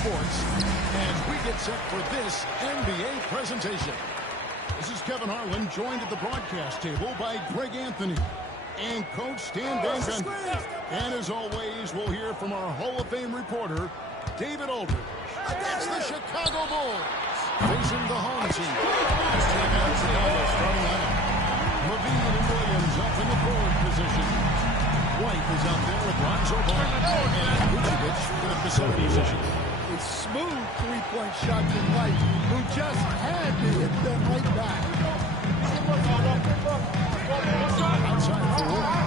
sports as we get set for this NBA presentation. This is Kevin Harlan, joined at the broadcast table by Greg Anthony and Coach Stan Van Gundy. And as always, we'll hear from our Hall of Fame reporter, David Aldridge. Against the Chicago Bulls, facing the home team. Starting lineup. Levine and Williams up in the forward position. White is out there with Lonzo Ball and Vucevic in the center position. A smooth three-point shot from White, who just had to hit them right back. Outside for Roy.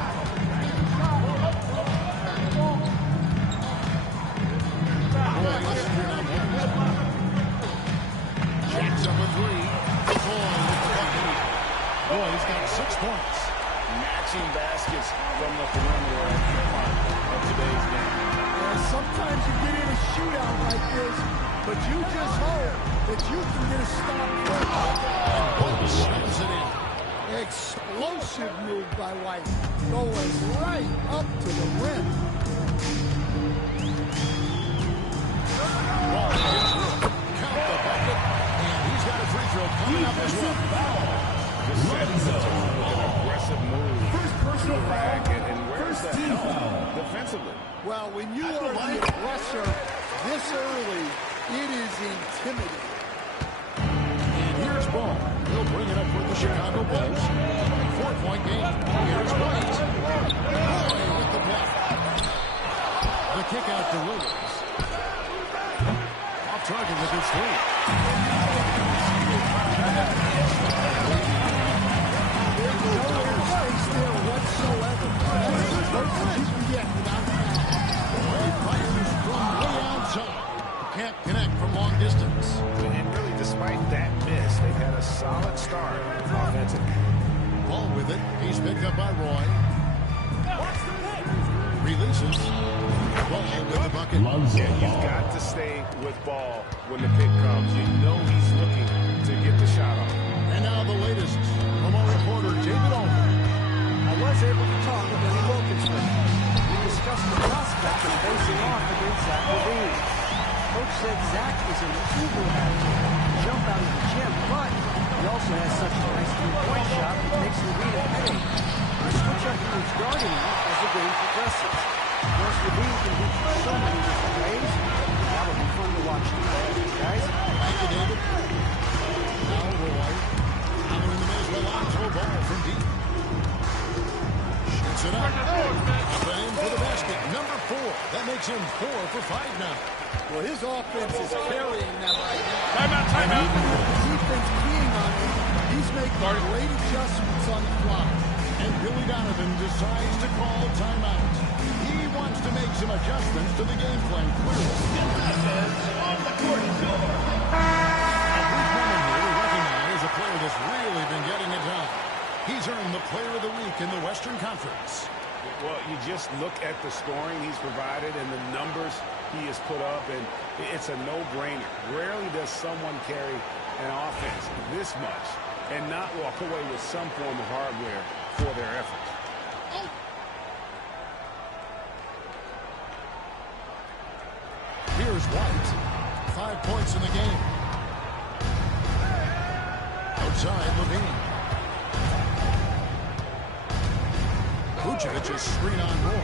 Jacks up a three. Roy's got 6 points. Matching baskets from the perimeter of today's game. Sometimes you get in a shootout like this, but you just hope that you can get a stop quick. White slams it in. Explosive move by White, going right up to the rim. Ball gets through. Count the bucket, and he's got a free throw coming up as well. Just setting the tone with an aggressive move. First personal foul. And where's the help defensively? Well, when you are the aggressor this early, it is intimidating. And here's Ball. He'll bring it up for the Chicago Bulls. 4-point game. Here's White. Roy with the block. The kick out to Williams. Off target with his three. Whatsoever. That's as close as you can get without Roy fires from way outside. Can't connect from long distance. And really, despite that miss, they've had a solid start offensively. Ball with it. He's picked up by Roy. Releases. Ball with the bucket. Yeah, you've got to stay with Ball when the pick comes. You know he's looking to get the shot off. And now the latest from our reporter, David Aldridge. I was able to talk with Lenny Wilkinson. We discussed the prospect of facing off against Zach Levine. Coach said Zach is an uber athlete, jump out of the gym, but he also has such a nice three-point shot that makes Levine a headache. We switch up who's guarding him as the game progresses. Of course, Levine can be so many different ways. That'll be fun to watch tonight, guys. Thank you, David. Now Roy. Handling the middle with Lonzo Ball from deep. Shoots it up. Up and in for the basket. Number 4. That makes him 4 for 5 now. Well, his offense is carrying them right now. Timeout. Even with the defense keying on him, he's making great adjustments on the fly. And Billy Donovan decides to call timeout. He wants to make some adjustments to the game plan. Clearly. On the court. A player that's really been getting it done. He's earned the Player of the Week in the Western Conference. Well, you just look at the scoring he's provided and the numbers he has put up, and it's a no-brainer. Rarely does someone carry an offense this much and not walk away with some form of hardware for their efforts. Here's White. 5 points in the game. Outside, Levine. Vucevic is screen on Roy.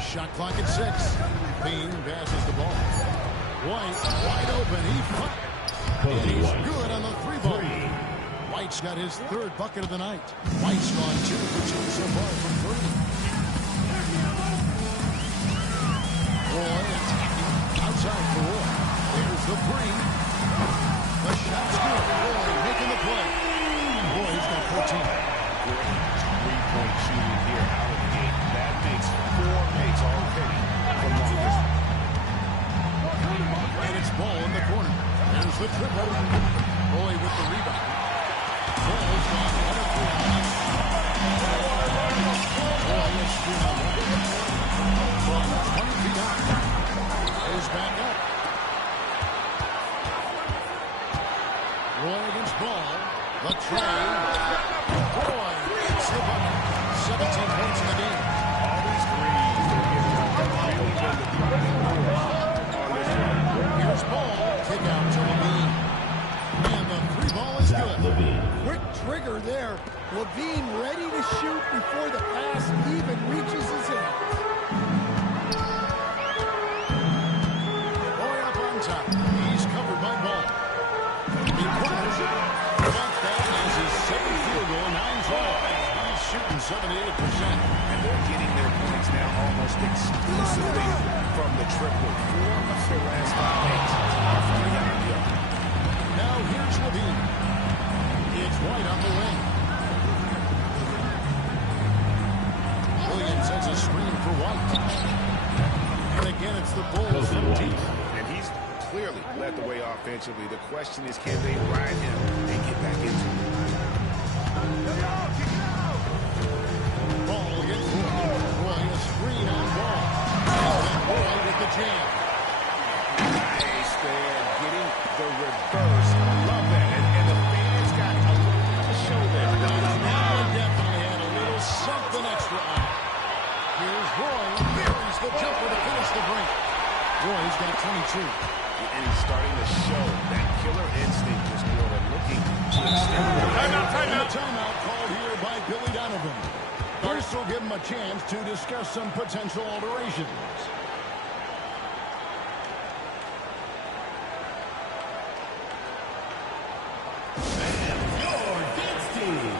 Shot clock at 6. Levine passes the ball. White wide open. And he's good on the 3-ball. White's got his 3rd bucket of the night. White's gone 2 for 2 so far from 3. Roy attacking outside for Roy. There's the 3. The shot's good. Roy making the play. Roy's got 14. Great three-point shooting here out of the gate. That makes 4 makes already from long distance. And it's Ball in the corner. There's the triple. Roy with the rebound. Ball's gone 1 of 3. Roy is 3 on 1. From 20 feet out. Goes back up. Roy against Ball. The try. Roy hits the bucket. 17 points in the game. All these threes, they're really been the driving force Levine ready to shoot before the pass even reaches his hand. Boy up on top. He's covered by Ball. He corners it. But that is his second field goal, 9 12. He's shooting 78%. And they're getting their points now almost exclusively from the triple. 4 of their last 5 games are from beyond the arc. Now here's Levine. It's White on the wing. Williams sets a screen for White. And again, it's the Bulls from deep. And he's clearly led the way offensively. The question is, can they ride him and get back into it? Ball against Roy. Roy, a screen on Ball. And Roy with the jam. Nice there, getting the reverse. I love that. And the fans got a little to show there. Now definitely had a little something extra on it. Here's Roy. Buries the jumper to finish the break. Roy's got 22. And he's starting to show that killer instinct this quarter, looking to extend the And a timeout called here by Billy Donovan. First will give him a chance to discuss some potential alterations. Your dance team.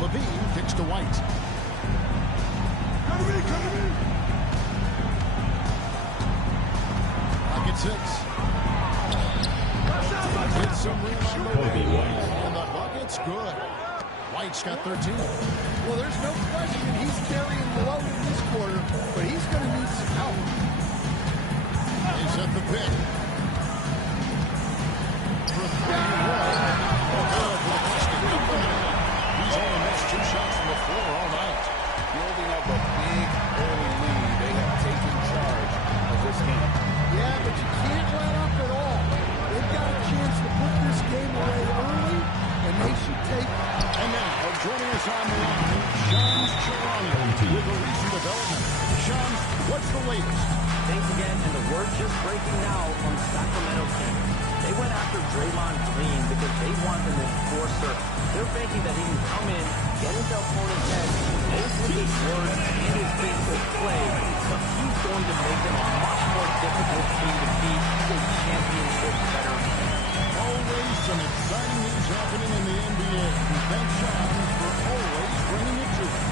Levine kicks to White. Come to me, come to me. Pocket 6. Gets some room on the wing. And the bucket's good. White's got 13. Well, there's no question he's carrying the load in this quarter, but he's going to need some help. He's at the pick. For 3, Roy. He's only missed 2 shots from the floor all night. building up a big early lead. They have taken charge of this game. Yeah, but you can't let up at all. They've got a chance to put this game away early, and they should take it. And now, joining us on the line, Shams Charania with a recent development. Shams, what's the latest? Thanks again, and the word just breaking now from the Sacramento Kings. They went after Draymond Green because they want an enforcer. They're thinking that he can come in, get into opponent's head, both with his words and his physical play, but he's going to make them a much more difficult team to beat. He's a championship veteran. Always some exciting news happening in the NBA. Thanks, Shams, for always bringing it to us.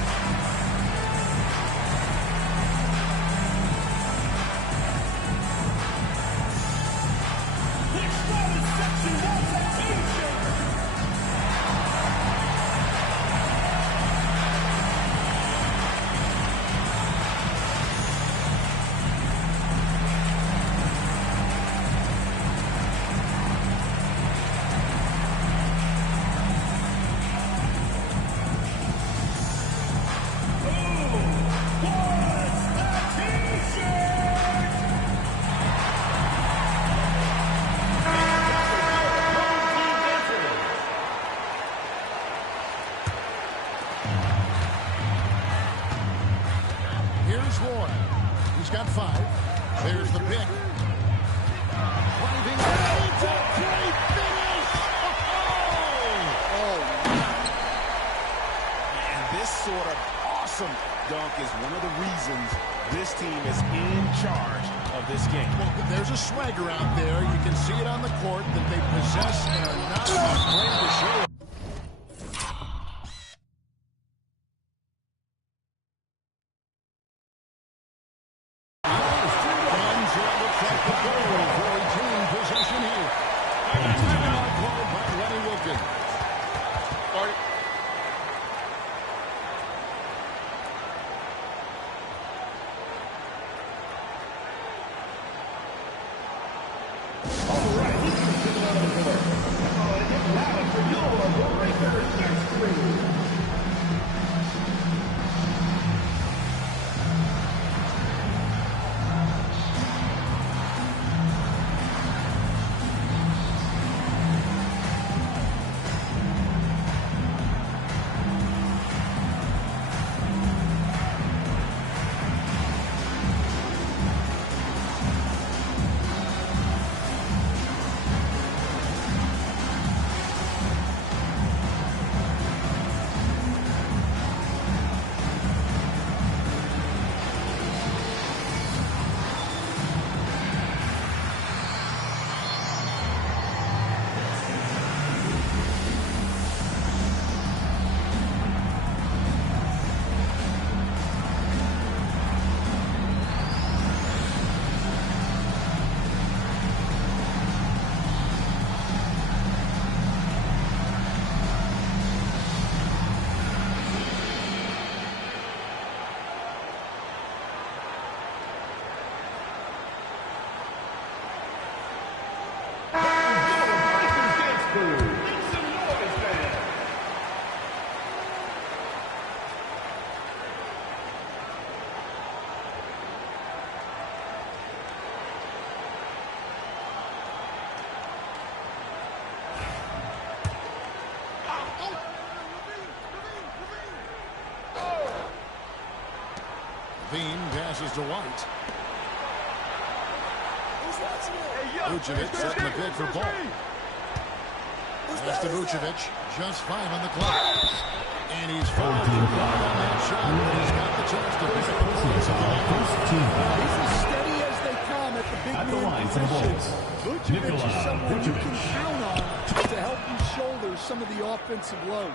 Here's Roy. He's got 5. There's the pick. Driving. It's a great finish. sort of awesome dunk is one of the reasons this team is in charge of this game. Well, there's a swagger out there. You can see it on the court that they possess and are not afraid to show it. Bean passes to White. Vucevic setting the bid for ball. Pass to Vucevic. Just 5 on the clock. And he's fouled on that shot, but he's got the chance to pick up the points on the He's as steady as they come at the big man position. Vucevic is someone you can count on to help you shoulder some of the offensive load.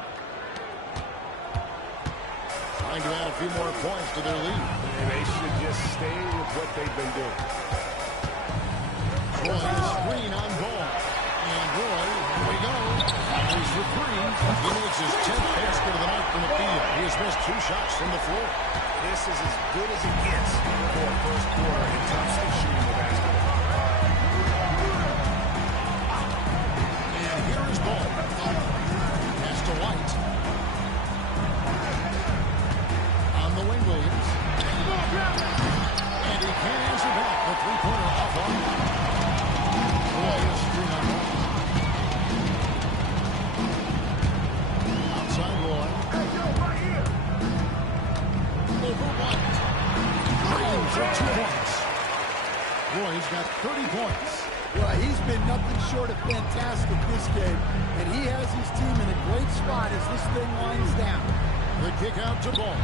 Trying to add a few more points to their lead. And they should just stay with what they've been doing. Roy, a screen on ball. And Roy, here we go. He's for 3. He makes his 10th basket of the night from the field. He has missed 2 shots from the floor. This is as good as it gets for a first quarter in terms of shooting the basketball. And here is ball. Pass to White. On the wing, Williams. And he can't answer back. The three-pointer off on. Roy is screen on ball. Outside Roy. Over White. Green for 2 points. Roy's got 30 points. Well, he's been nothing short of fantastic this game, and he has his team in a great spot as this thing winds down. The kick out to Ball.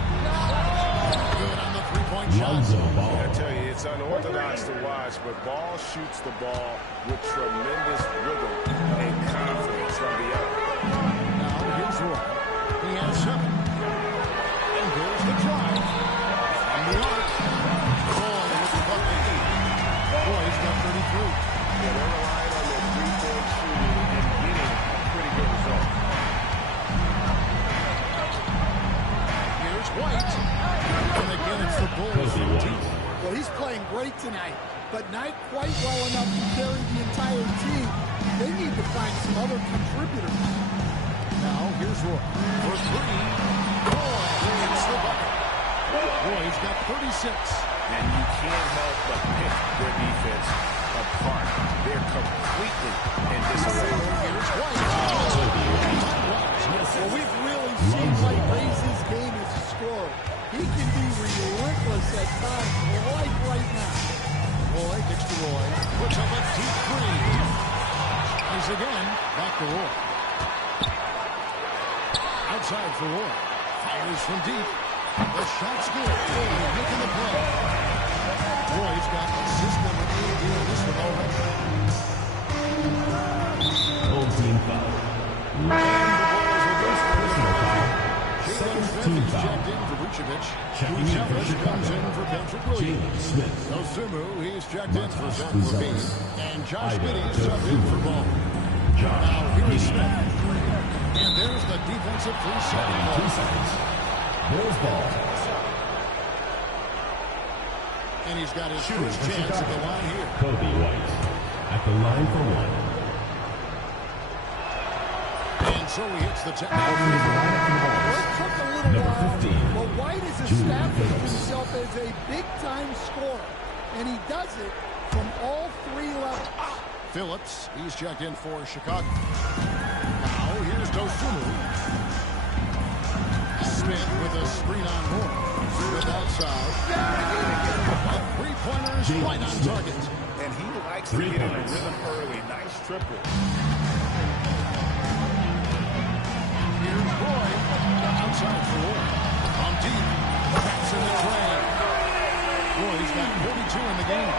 Good on the three-point shot. I tell you, it's unorthodox to watch, but Ball shoots the ball with tremendous rhythm and confidence from the other. Now here's Roy. He has 7. And there's the drive. From the arc. Roy with the bucket. Roy's got 33. Yeah, they're relying on their three-point shooting and getting a pretty good result. Here's White. And again, it's the Bulls from deep. Well, he's playing great tonight, but not quite well enough to carry the entire team. They need to find some other contributors. Now here's Roy. For 3. Roy hits the bucket. Roy's got 36. And you can't help but pick their defense apart. They're completely in disarray. Here's White. Well, we've really seen White raise his game as a scorer. He can be relentless at times, like right now. Roy gets to Roy. Puts up a deep 3. He's again. Back to Roy. Outside for Roy. Fires from deep. The shot's good. Making the play. Roy's got assist number 8 in this one already. Home team foul. Personal foul. Second team foul. Checked in for Vucevic. Checking in for Chicago. Comes in for Patrick Williams. Jalen Smith. Osumu, he's checked in for Zach Gonzalez. Levine. And Josh Ida Giddey subbed in for Ball. Josh Now here's Giddey. Smith. And there's the defensive free second ball. 2 seconds. Bulls ball. And he's got his Shooting first for chance Chicago. at the line here. Kobe White at the line for 1. And so he hits the Well, it took a little Number while, 15, but White has Julian established Phillips. himself as a big-time scorer, and he does it from all 3 levels. Phillips, he's checked in for Chicago. Now here's Dosunmu. Smith with a screen on Moore. Smith outside. Three-pointers right on target. And he likes 3 to get in a points. rhythm early. Nice triple. Here's Roy. Outside for Roy. From deep. That's in the train. Roy's got 42 in the game.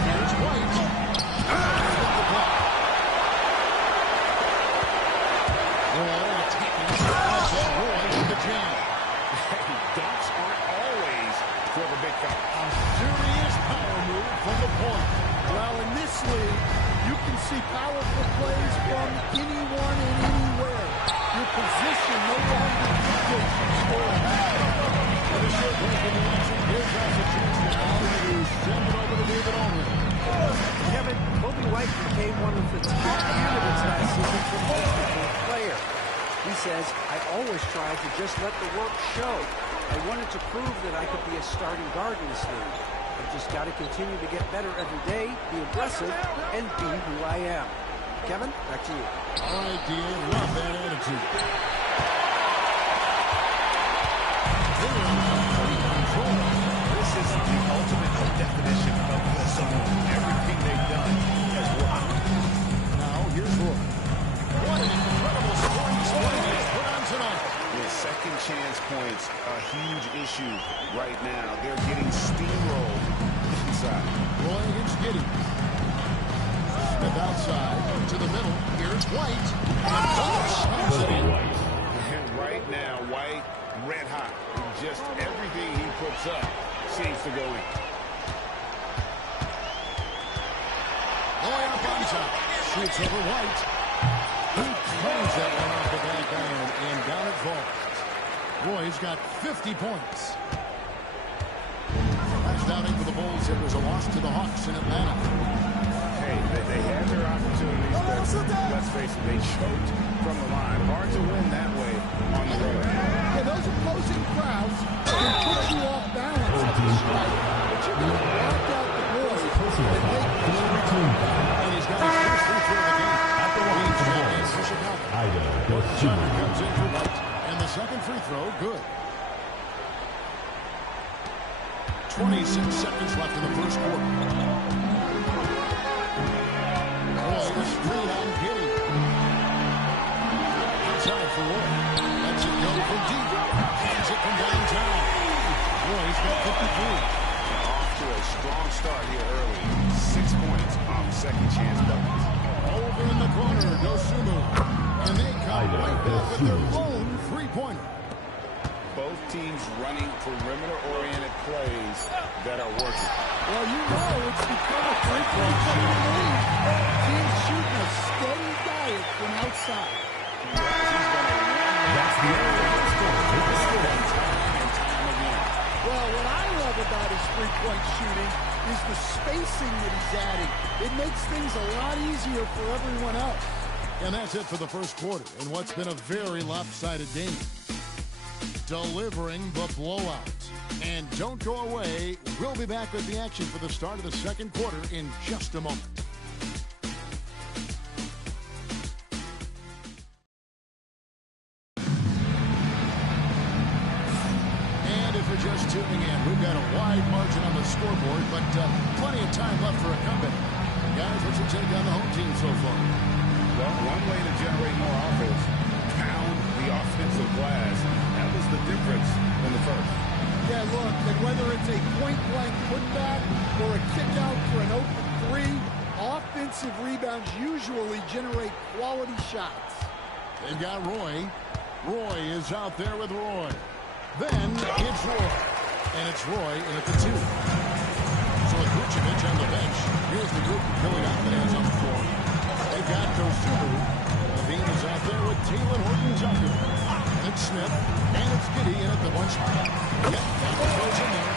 Here's White. Roy attacking. Roy with the jam. Dunks aren't always for the big fella. A serious power move from the point. Well, in this league, you can see powerful plays from anyone and anywhere. Your position no longer dictates your score. With a short break in the action, here's us a chance now to send it over to David Allman. Kevin, Kobe White became one of the top candidates last season for most improved player. He says, I always tried to just let the work show. I wanted to prove that I could be a starting guard in this league. I've just got to continue to get better every day, be aggressive, and be who I am. Kevin, back to you. All right, Dean, love that attitude. This is the ultimate definition of someone. Everything they've done has worked. Now, here's Roy. What an incredible scoring display he has put on tonight. With second chance points, a huge issue right now. They're getting steamrolled inside. Roy against Giddey. Smith outside to the middle. Here's White. And Phillips comes it in. And right now, White, red hot. Just everything he puts up seems to go in. Roy up on top. Shoots over White. He cleans that one off the back iron and down it falls. Roy's got 50 points. Last outing for the Bulls, it was a loss to the Hawks in Atlanta. Hey, they had their opportunities, but let's face it, they choked from the line. Hard to win that way on the road. Yeah, those opposing crowds can put you off balance at the strike, but you got to block out the boys and make And he's got his first free throw of the game. At the line for the Bulls. For Chicago. Johnny comes in for White. And the second free throw, good. 26 seconds left in the first quarter. Roy straight on Giddey. Outside for Roy. Lets it go from deep. Hands it from downtown. Roy's got 53. Off to a strong start here early. 6 points off second chance buckets. Over in the corner, Dosunmu. And they come right back with their own three-pointer. Both teams running perimeter-oriented plays that are working. Well, you know it's become a three-point shooting league. Teams shooting a steady diet from outside. That's the end of the score. Time and time again. Well, what I love about his three-point shooting is the spacing that he's adding. It makes things a lot easier for everyone else. And that's it for the first quarter in what's been a very lopsided game. Delivering the blowout. And don't go away. We'll be back with the action for the start of the second quarter in just a moment. And if you're just tuning in, we've got a wide margin on the scoreboard, but plenty of time left for a comeback. Guys, what's your take on the home team so far? Well, one way to generate more offense, pound the offensive glass. That was the difference in the first. Yeah, look, and whether it's a point-blank putback or a kick-out for an open three, offensive rebounds usually generate quality shots. They've got Roy. Roy is out there with Roy. Then it's Roy. And it's Roy in at the 2. So with Vucevic on the bench, here's the group filling out the hands on the floor. They've got Dosunmu. Levine is out there with Taylor Horton-Tucker. And it's Smith. And it's Giddey in at the 1 spot. Yep, that one goes in there.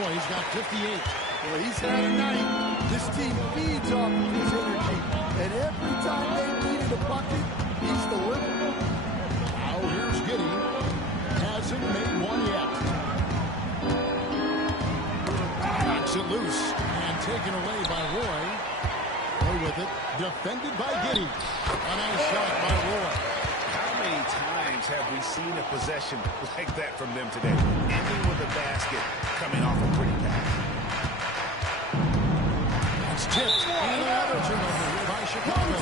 Roy's got 58. Well, he's had a night. This team feeds off of his energy. And every time they needed a bucket, he's delivered. Now here's Giddey. Hasn't made one yet. Knocks it loose. And taken away by Roy. Roy with it. Defended by Giddey. A nice shot by Roy. How many times have we seen a possession like that from them today? Ending with a basket, coming off a pretty pass. It's tipped. And another turnover here by Chicago.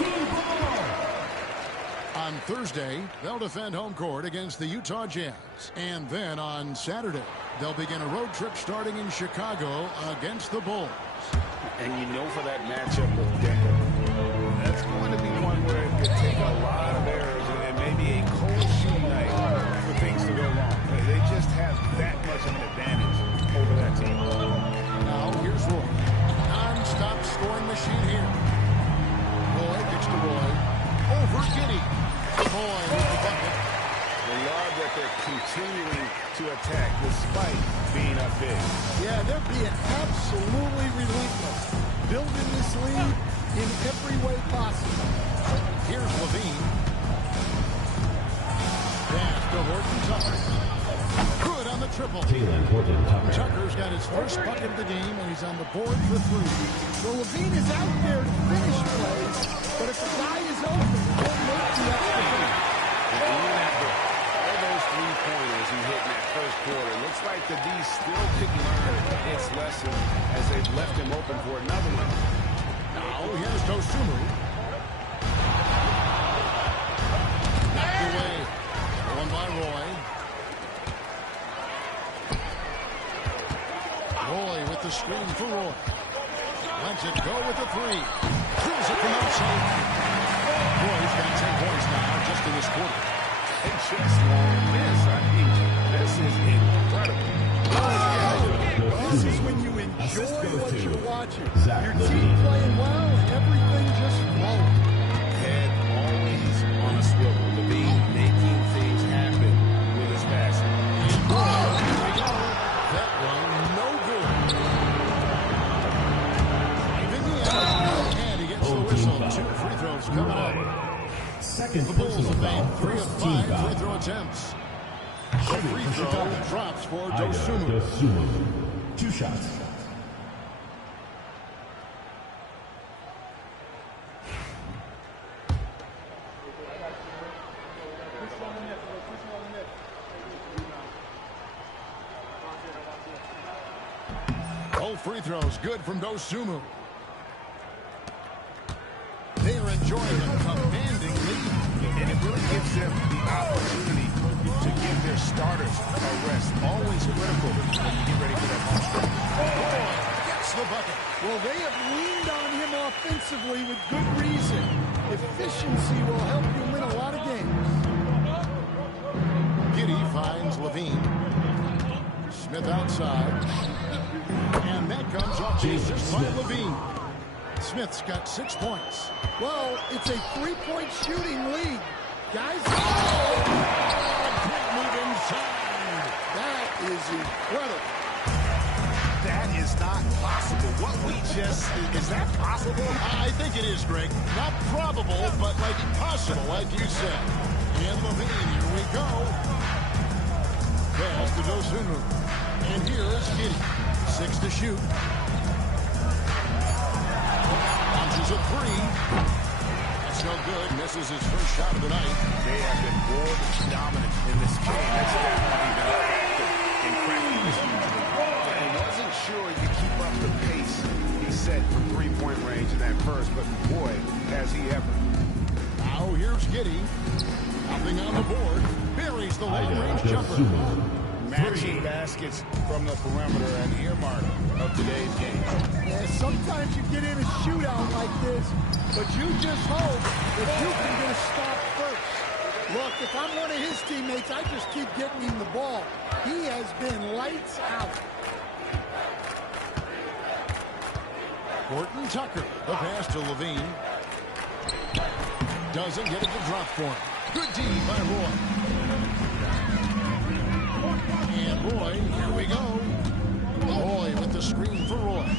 On Thursday, they'll defend home court against the Utah Jazz. And then on Saturday, they'll begin a road trip starting in Chicago against the Bulls. And you know for that matchup with Denver, that's going to be one where it could take a lot of errors and maybe a cold shooting night for things to go wrong. They just have that much of an advantage over that team. Now here's Roy. Non-stop scoring machine here. Roy gets to Roy. Over Giddey. Roy with the bucket. They love that they're continuing to attack despite being up big. Yeah, they're being absolutely relentless. Building this lead in every way possible. Here's Levine. Pass to Horton-Tucker. Good on the triple. Taylor Horton-Tucker. Tucker's got his first bucket of the game, and he's on the board for 3. So Levine is out there to finish plays, but if the guy is open, he'll make the extra thing. Even after all those 3-pointers he hit in that first quarter, it looks like the D's still picking up its lesson as they've left him open for another one. Now here's Dosunmu. Knocked away. One by Roy. Roy with the screen for Roy. Lets it go with the 3. Drills it from outside. Roy's got 10 points now just in this quarter. And just won't miss. I mean, this is incredible. This is when you enjoy what you're watching. Your team Levine. playing well and everything just flowing. Head always on a swivel. Levine making things happen with his passing. That one, no good. Even the and he gets the whistle. 2 free throws coming up. Second The Bulls personal have foul. made 3 of First 5 team free foul. throw attempts. The free throw drops for Ida Dosunmu. Dosunmu. 2 shots. Both free throws good from Dosunmu. They are enjoying a commanding lead. And it really gives them the opportunity to give their starters a rest. Always critical when you get ready for that home stretch. Roy gets the bucket. Well, they have leaned on him offensively with good reason. Efficiency will help you win a lot of games. Giddey finds Levine. Smith outside. And that comes off the assist by Levine. Smith's got 6 points. Well, it's a 3-point shooting lead. Guys, Quick move inside. that is incredible. That is not possible. What we just, is that possible? I think it is, Greg. Not probable, but like possible, like you said. And Levine, here we go. Pass to Dosunmu. And here is Giddey. 6 to shoot. Launches a 3. That's no good. Misses his first shot of the night. They have been board dominant in this game. That's definitely been a factor in cracking this huge lead. And wasn't sure he could keep up the pace he set from 3-point range in that first, but boy, has he ever. the long-range jumper. Matching baskets from the perimeter, an earmark of today's game. Yeah, sometimes you get in a shootout like this, but you just hope that you can get a stop first. Look, if I'm one of his teammates, I just keep getting him the ball. He has been lights out. Horton Tucker, the pass to Levine. Doesn't get it to drop for him. Good D by Roy. And Roy, here we go. Roy with the screen for Roy. It's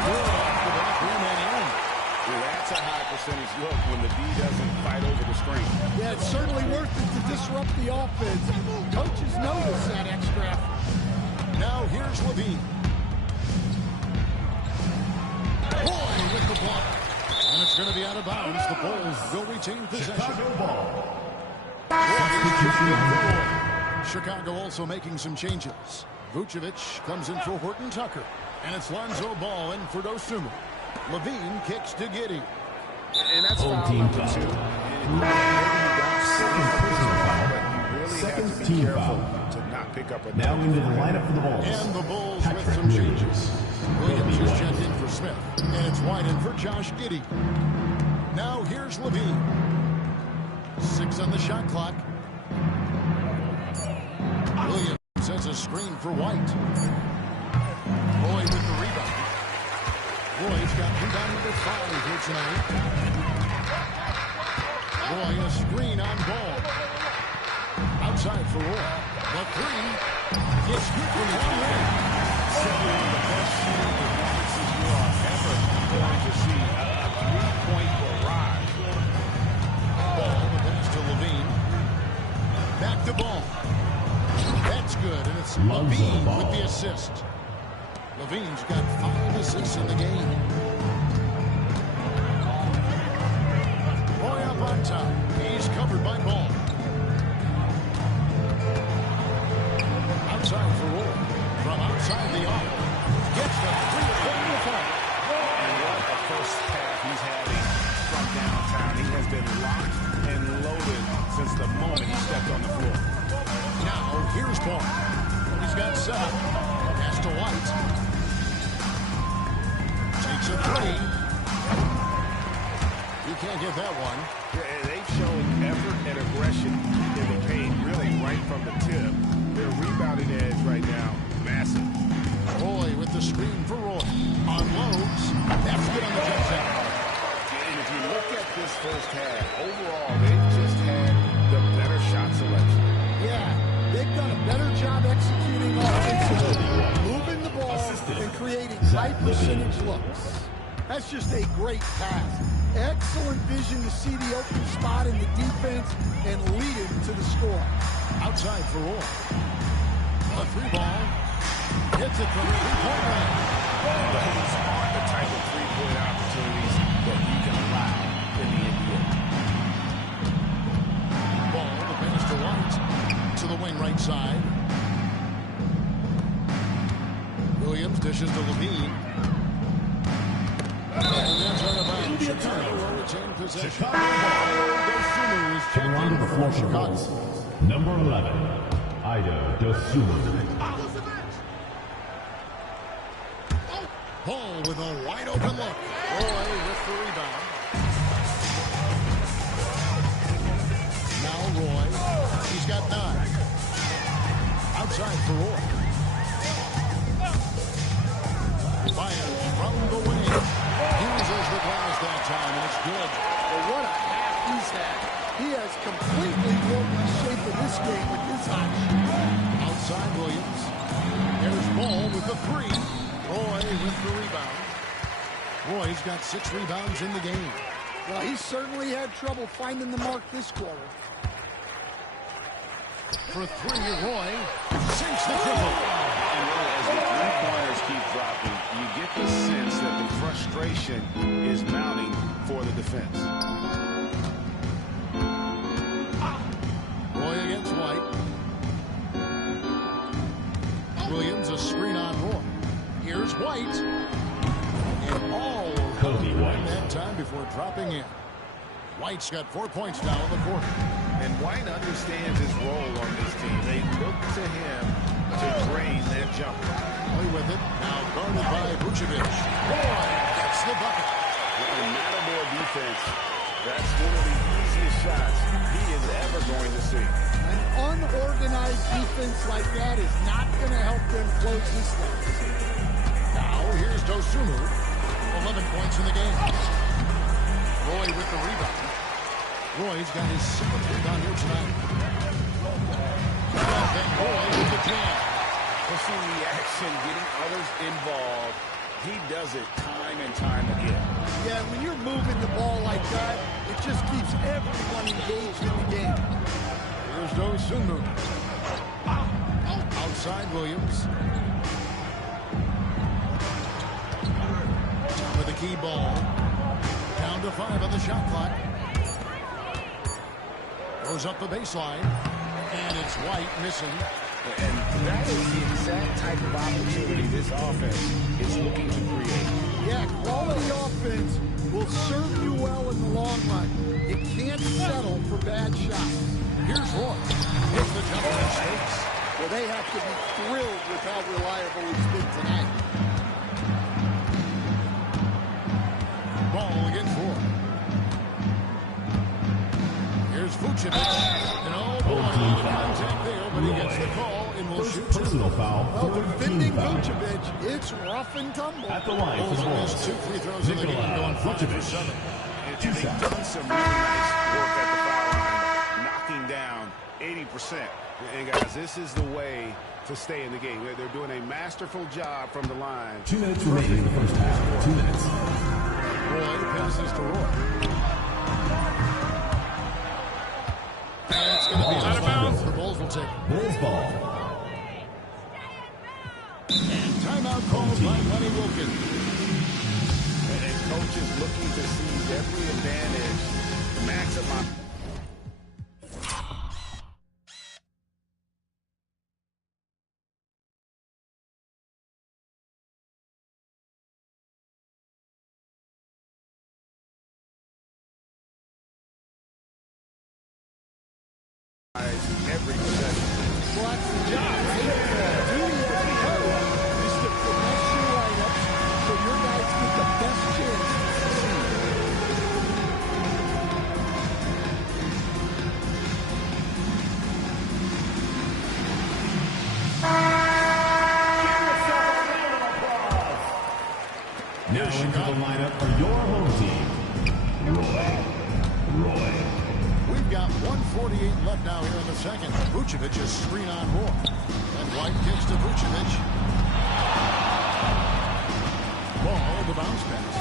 good off the back rim and in. Well, that's a high percentage look when the D doesn't fight over the screen. Yeah, it's certainly worth it to disrupt the offense. Coaches notice that extra effort. Now here's Levine. Roy with the block. And it's going to be out of bounds. The Bulls will retain possession. Chicago ball. Chicago also making some changes. Vucevic comes in for Horton Tucker. And it's Lonzo Ball in for Dosunmu. Levine kicks to Giddey. And that's Home foul team number foul. 2. Second team foul. To not pick up a Now into the lineup for the Bulls. And the Bulls with some changes. Williams is checked in for Smith. And it's White in for Josh Giddey. Now here's Levine. 6 on the shot clock. Williams sends a screen for White. Roy with the rebound. Roy's got rebound number 5 here tonight. Roy a screen on Ball. Outside for Roy. The 3. It's good from long range. Certainly one of the best shooting performances you are ever going to see. A 3-point barrage. Ball, the pass to Levine. Back to Ball. That's good, and it's Levine with the assist. Levine's got 5 assists in the game. Roy up on top. He's covered by Ball. Outside for Roy. From outside the arc. Gets the 3-point before. And what a first half he's having from downtown. He has been locked and loaded since the moment he stepped on the floor. Now, here's Ball. He's got 7. Pass to White. Takes a 3. You can't get that one. Yeah, they've shown effort and aggression in the paint, really right from the tip. Their rebounding edge right now, massive. Roy with the screen for Roy. Unloads. That's good on the jump shot. And if you look at this first half, overall, they've just had the better shot selection. Yeah, they've done a better job executing offensively, moving the ball, and creating high-percentage looks. That's just a great pass. Excellent vision to see the open spot in the defense and lead it to the score. Outside for Roy. A 3 ball. Hits it from 3-point range. Those are the type of three-point opportunities that you can allow in the NBA. Ball, the pass to White. To the wing right side. Williams dishes to Levine. And that's out of bounds. Chicago will retain possession. Dosunmu is checked in for Chicago. Number 11, Ida Dosunmu. Ball with a wide open look. Roy with the rebound. Now Roy. He's got 9. Outside for Roy. Fires from the wing. Uses the glass that time, and it's good. Well, what a half he's had. He has completely broken the shape of this game with his hot shot. Outside Williams. There's Ball with the 3. Roy with the rebound. Roy's got 6 rebounds in the game. Well, he certainly had trouble finding the mark this quarter. For 3, Roy sinks the triple. And really, as the three-pointers keep dropping, you get the sense that the frustration is mounting for the defense. Roy against White. Williams a screen on Roy. Here's White. And all Kobe White. that time before dropping in. White's got 4 points now in the quarter. And White understands his role on this team. They look to him to drain that jumper. Play with it. Now guarded by Vucevic. Roy gets the bucket. With Matador defense, that's one of the easiest shots he is ever going to see. An unorganized defense like that is not going to help them close this gap. Now here's Dosunmu. 11 points in the game. Roy with the rebound. Roy's got his 7th rebound here tonight. And then Roy with the jam. Pushing the action, getting others involved. He does it time and time again. Yeah, when you're moving the ball like that, it just keeps everyone engaged in the game. Here's Dosunmu. Outside Williams. With a key ball. Down to 5 on the shot clock. Goes up the baseline. And it's White missing. And that is the exact type of opportunity this offense is looking to create. Yeah, quality offense will serve you well in the long run. You can't settle for bad shots. Here's Roy. Hits the jumper and stakes. Well, they have to be thrilled with how reliable he's been tonight. Ball against Roy. Here's Vucevic. And contact there, but he gets the call and will shoot personal foul. Well, defending Vucevic, it's rough and tumble. At the line for the ball. 2 free throws in the game, going 5 for 7. And they've done some really nice work at the foul line, knocking down 80%. And guys, this is the way to stay in the game. They're doing a masterful job from the line. 2 minutes remaining in the first half. 2 minutes. Roy passes to Roy. And it's going to be out of bounds. The Bulls will take it. Bulls ball. And timeout called by Lenny Wilkins. And coach is looking to seize every advantage, maximize. Every possession. Well, that's the job, right? The duty as a coach is to finesse your lineup so your guys get the best chance to succeed. Now into the lineup for your home team. Roy. We've got 1:48 left now here in the second. Vucevic is screen on Roy. And White kicks to Vucevic. Ball, the bounce pass.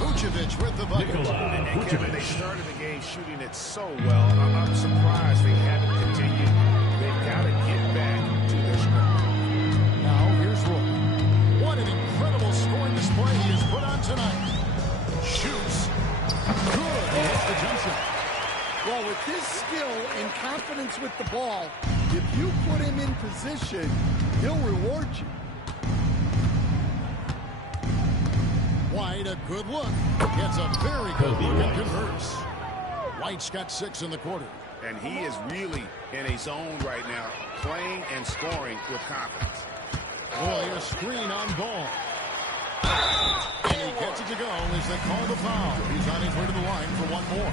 Vucevic with the bucket. And Kevin, they started the game shooting it so well. I'm surprised they haven't continued. They've got to get back to their script. Now here's Roy. What an incredible scoring display he has put on tonight. Shoots. Good. He hits the jump shot. Well, with his skill and confidence with the ball, if you put him in position, he'll reward you. White, a good look. Gets a very good look and converts. White's got 6 in the quarter. And he is really in a zone right now, playing and scoring with confidence. Boy, a screen on Ball. And he gets it to go as they call the foul. He's on his way to the line for one more.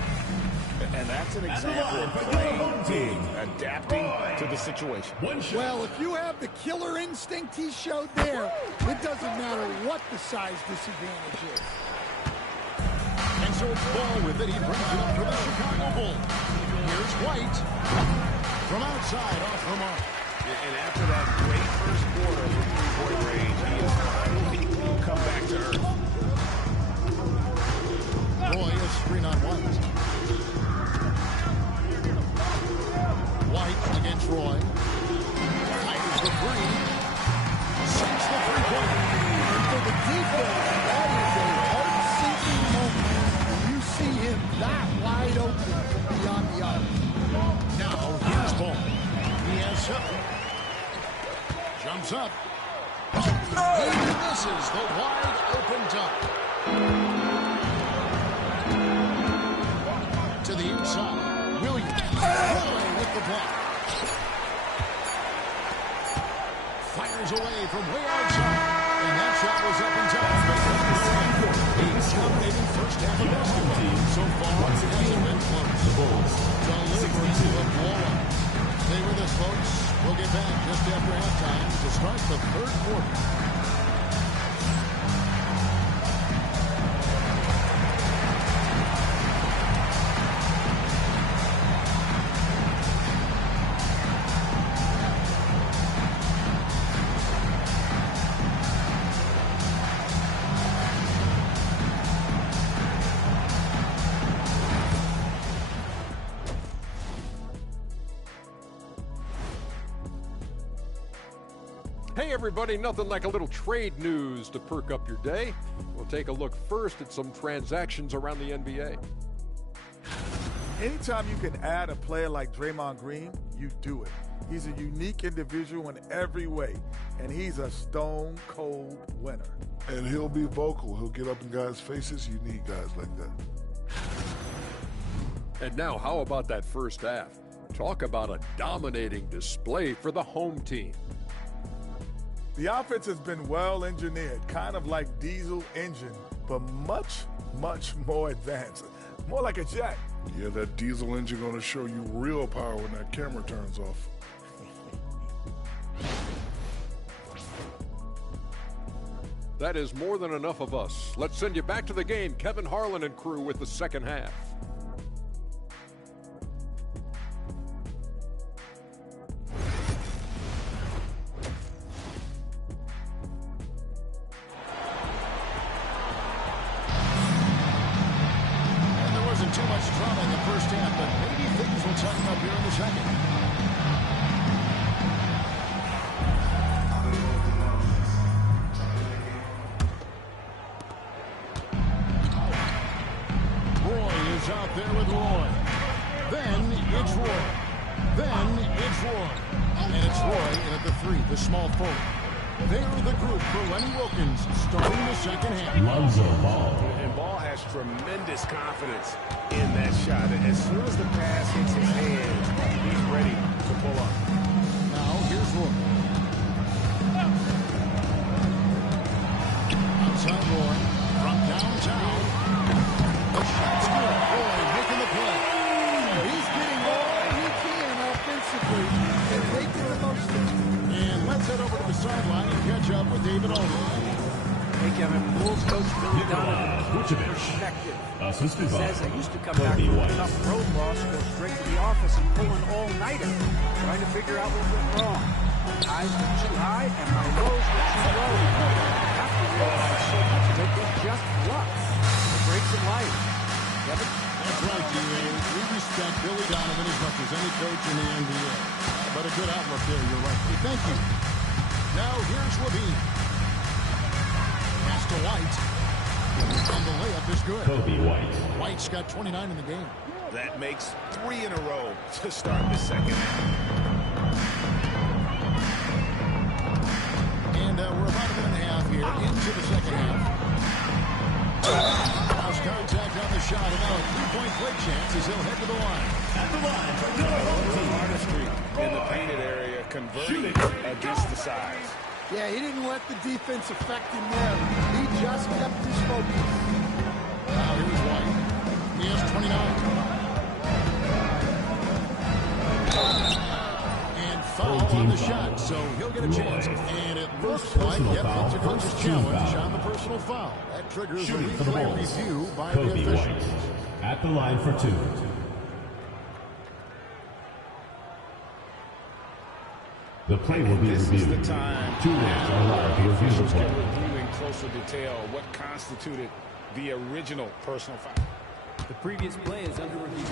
And that's an example of playing big, adapting to the situation. Well, if you have the killer instinct he showed there, it doesn't matter what the size disadvantage is. And so it's Ball with it. He brings it up for the Chicago Bulls. Here's White. From outside, off the mark. And after that great first quarter with three-point range, he has finally come back to earth. Boy, a screen on White. White against Roy. Fires the three. Sinks the three-pointer. And for the defense, that is a heart-sinking moment when you see him that wide open beyond the arc. Now, here's Ball. He has 7. Jumps up. He misses the wide open dunk. To the inside. Williams. Roy with the block. Fires away from way outside. And that shot was up in time. He's dominating first half of basketball. So far, it hasn't been close. Delivered to a blowout. Stay with us, folks. We'll get back just after halftime to start the third quarter. Hey everybody, nothing like a little trade news to perk up your day. We'll take a look first at some transactions around the NBA. Anytime you can add a player like Draymond Green, you do it. He's a unique individual in every way, and he's a stone-cold winner. And he'll be vocal. He'll get up in guys' faces. You need guys like that. And now, how about that first half? Talk about a dominating display for the home team. The offense has been well engineered, kind of like diesel engine, but much, much more advanced. More like a jet. Yeah, that diesel engine going to show you real power when that camera turns off. That is more than enough of us. Let's send you back to the game. Kevin Harlan and crew with the second half. Too much drama in the first half, but maybe things will tighten up here in the second. Roy is out there with Roy. Then it's Roy. Then it's Roy. And it's Roy in at the three, the small forward. They're the group for Lenny Wilkins starting the second half. Lonzo Ball. And Ball has tremendous confidence in that shot. As soon as the pass hits his hands, he's ready to pull up. Now here's Roy. Outside Roy from downtown. The shot's good. Roy making the play. He's getting all he can offensively and making the most of it. And let's head over to the sideline and catch up with David Aldridge. Hey, Kevin, Bulls coach Billy Donovan perspective. He says I used to come back from a tough road loss, go straight to the office and pull an all-nighter, trying to figure out what went wrong. My highs were too high and my lows were too low. I have to realize so much of it is just luck. The breaks in life. Kevin? That's right, D.A. We respect Billy Donovan as much as any coach in the NBA. But a good outlook there, you're right. Hey, thank you. Now here's Levine. Pass to White. And the layup is good. Kobe White. White's got 29 in the game. That makes 3 in a row to start the second half. And we're about a minute and a half here into the second half. House contact on the shot, and now a three-point play chance as he'll head to the line. At the line for your home team. Artistry in the painted area, converting against the size. Yeah, he didn't let the defense affect him there. He just kept his focus. Now here's White. He has 29. And foul on the shot, so he'll get a chance. And it looks like, yep, it's a coach's challenge on the personal foul. That triggers a replay review by the officials. At the line for 2. The play will be This reviewed. is the time. 2 minutes are allowed to review the Officials play. can review in closer detail what constituted the original personal foul. The previous play is under review.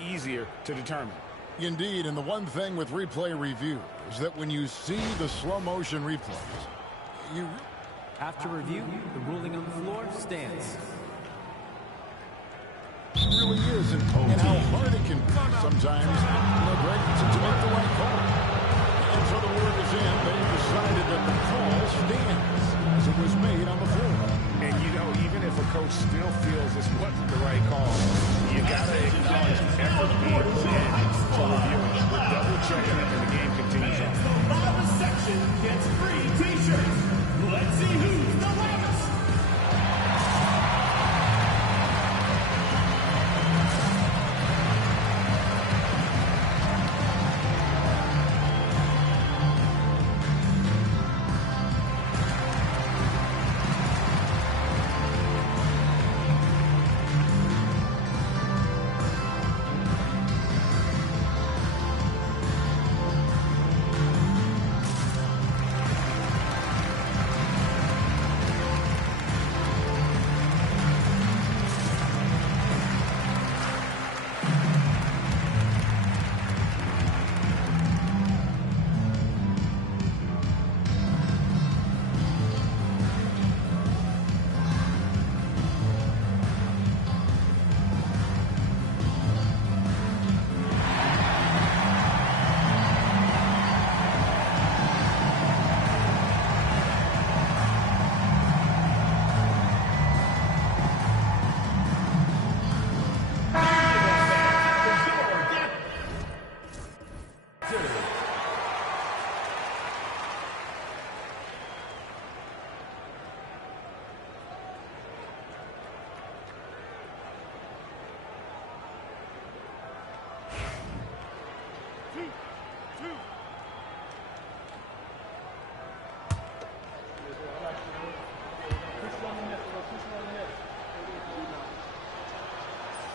Easier to determine. Indeed, and the one thing with replay review is that when you see the slow motion replays, you... After review, the ruling on the floor stands. It really is, and how hard it can be sometimes, Greg, to make the right call. And so the word is in. They decided that the call stands as it was made on the floor. And, even if a coach still feels this wasn't the right call, you You got to acknowledge the effort being put in to review it. We're double-checking it, and the game continues on. The loudest section gets free T-shirts. Let's see who's the loudest.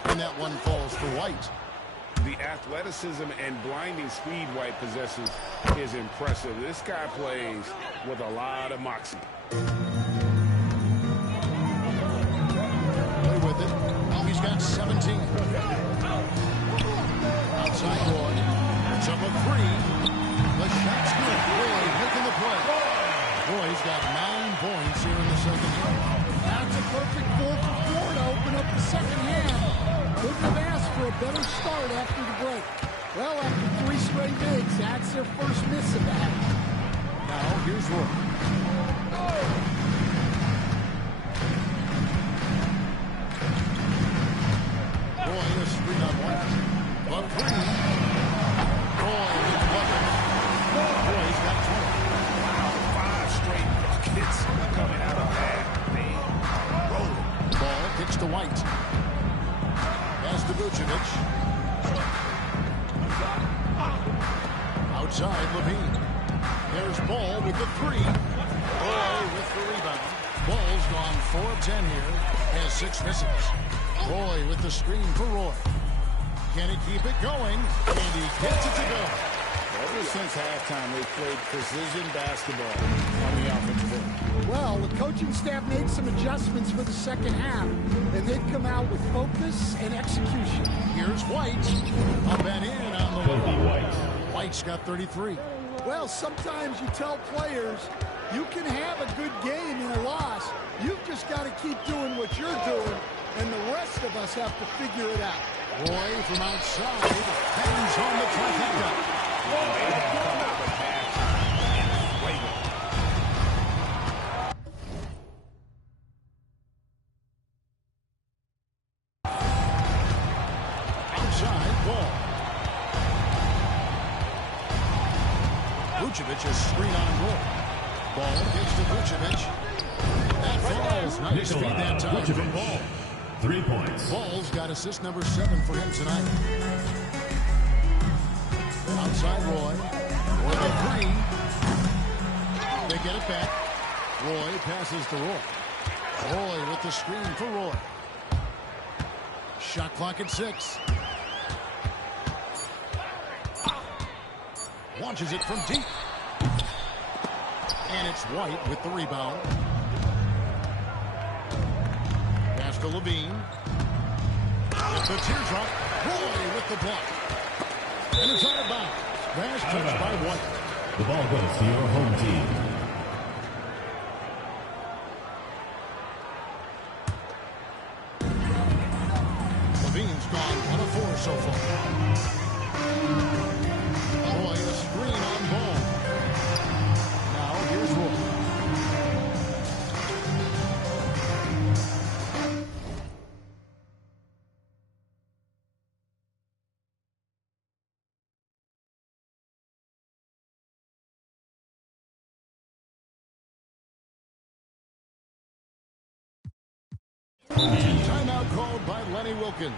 And that one falls for White. The athleticism and blinding speed White possesses is impressive. This guy plays with a lot of moxie. Play with it. Now he's got 17. Outside Roy. It's up a three. The shot's good. Roy making the play. Roy's got 9 points here in the second half. That's a perfect 4 for 4 to open up the second half. Couldn't have asked for a better start after the break. Well, after 3 straight makes, that's their first miss of that. Now, here's Roy. Roy, a screen on White. A three. Roy with the bucket. Roy's got 20. Wow, 5 straight buckets coming out of that. They rolling. Ball kicks to White. Pass to Vucevic. Outside, Levine. There's Ball with the three. Roy with the rebound. Ball's gone 4 of 10 here. Has 6 misses. Roy with the screen for Roy. Can he keep it going? And he gets it to go. Ever since halftime, they've played precision basketball on the offensive end. Well, the coaching staff made some adjustments for the second half, and they've come out with focus and execution. Here's White. Up and in on the White. White's got 33. Well, sometimes you tell players you can have a good game in a loss. You've just got to keep doing what you're doing, and the rest of us have to figure it out. Roy from outside hangs on the trifecta. They have come out with halftime and flavor. Outside Ball. Vucevic is screen on Roy. Ball gives to Vucevic. That falls. Nice feed that time from Ball. 3 points. Ball's got assist number 7 for him tonight. Outside Roy. Roy the three. They get it back. Roy passes to Roy. Roy with the screen for Roy. Shot clock at 6. Launches it from deep. And it's White with the rebound. Pass to Levine. With the teardrop. Roy with the block. And it's out of bounds. Last touch by White. The ball goes to your home team. Levine's gone 1 of 4 so far. Roy, a screen on Ball. Now here's Roy. Timeout called by Lenny Wilkins.